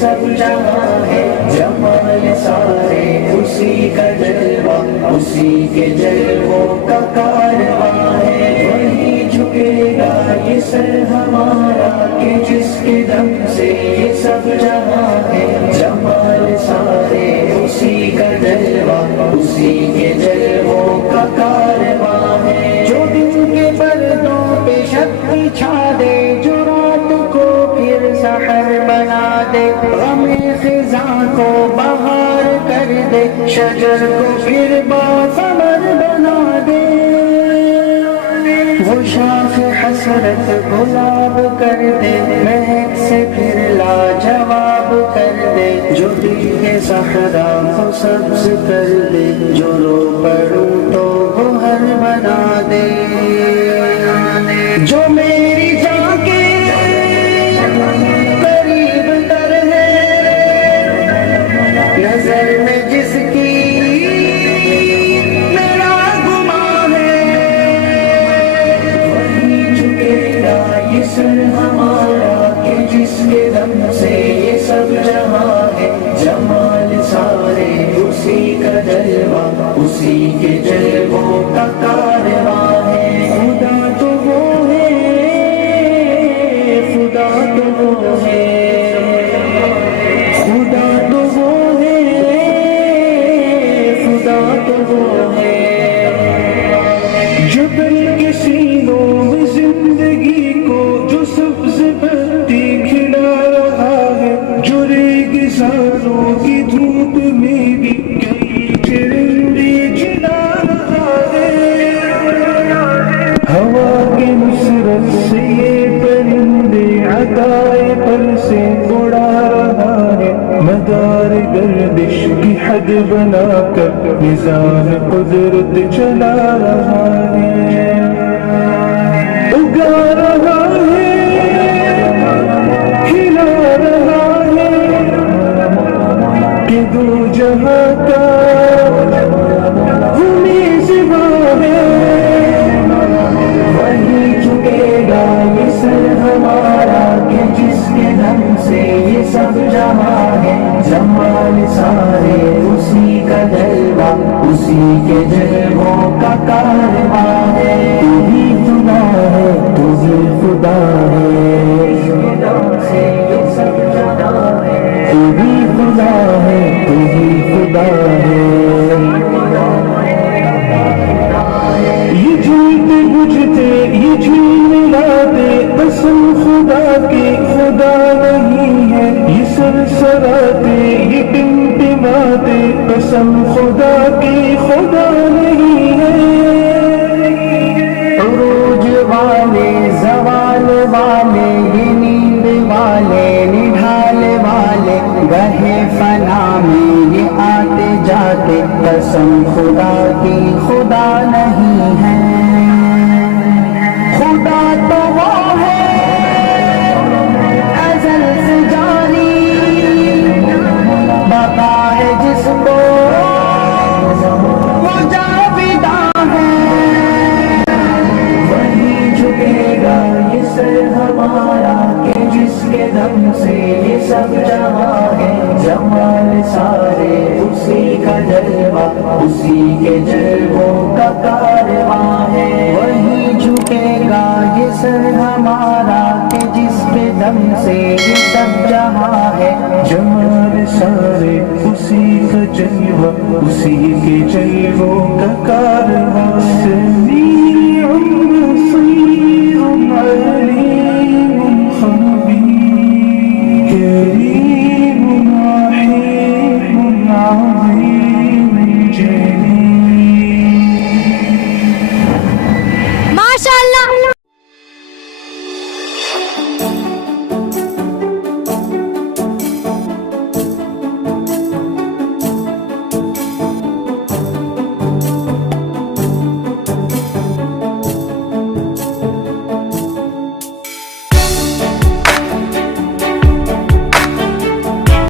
سب جہاں ہے جمال سارے اسی کا جلوہ، اسی کے جلووں کا کارواں ہے۔ وہی جھکے گا یہ سر ہمارا کہ جس کے دم سے یہ سب جہاں ہے جمال سارے اسی کا جلوہ، اسی کے جلووں کا کارواں ہے۔ جو دن کے پردوں پہ شکتی چھا دے، جو رات کو پھر سحر بنا دے، غم خزاں کو بہار کر دے، شجر کو پھر باثمر بنا دے، وہ شاخ حسرت گلاب کر دے، مہک سے پھر لاجواب کر دے، جو دیگ صحرا کو سبز کر دے، جو رو پڑوں تو گوہر بنا دے، جو میری جان کے قریب تر ہے، نظر میں جس کی میرا گمان ہے، وہی جھکے گا یہ سر ہمارا کہ جس کے دم سے یہ سب جہاں ہے جمال سارے اسی کا جلوہ، اسی کے جلووں کا کارواں ہے۔ خدا تو وہ ہے، خدا تو وہ ہے، خدا تو وہ ہے، خدا تو وہ ہے، جو دل کے سینوں میں زندگی کو جو سبز پتی کھلا رہا ہے، جو ریگزاروں کی دھوپ میں بھی کئی چرندے جلا رہا ہے، ہوا کی نصرت سے یہ پرندے عطائے پر سے اڑا رہا ہے، مدار گردش کی حد بنا کر نظام قدرت چلا رہا ہے، اگا رہا ہے، کھلا رہا ہے، کہ دو جہاں کا وہ میزبان ہے، وہی جھکے گا یہ سر ہمارا کہ جس کے دم سے یہ سب جہاں ہے جمال سارے اسی کا جلوہ، اسی کے جلووں کا کارواں ہے۔ تو ہی خدا ہے، تو ہی خدا ہے، جس کے دم سے یہ سب جہاں ہے، تو ہی خدا ہے، تو ہی خدا ہے۔ یہ جھولتے بجھتے یہ جھول ملاتے، قسم خدا کی خدا نہیں ہے، یہ سرسراتے یہ ٹمٹماتے، قسم خدا کی خدا نہیں ہے۔ عروج والے، زوال والے، یہ نیند والے، نڈھال والے، گہے فنا میں یہ آتے جاتے، قسم خدا کی خدا نہیں ہے۔ خدا تو وہ ہے ازل سے جانی، بقا ہے جس کو وہ جاویداں ہے، وہی جھکے گا یہ سر ہمارا کہ جس کے دم سے یہ سب جہاں ہے جمال سارے اسی کا جلوہ، اسی کے جلووں کا کارواں ہے۔ وہی جھکے گا یہ سر ہمارا کہ جس کے دم سے یہ سب جہاں ہے جمال سارے اسی کا جلوہ، اسی کے جلووں کا کارواں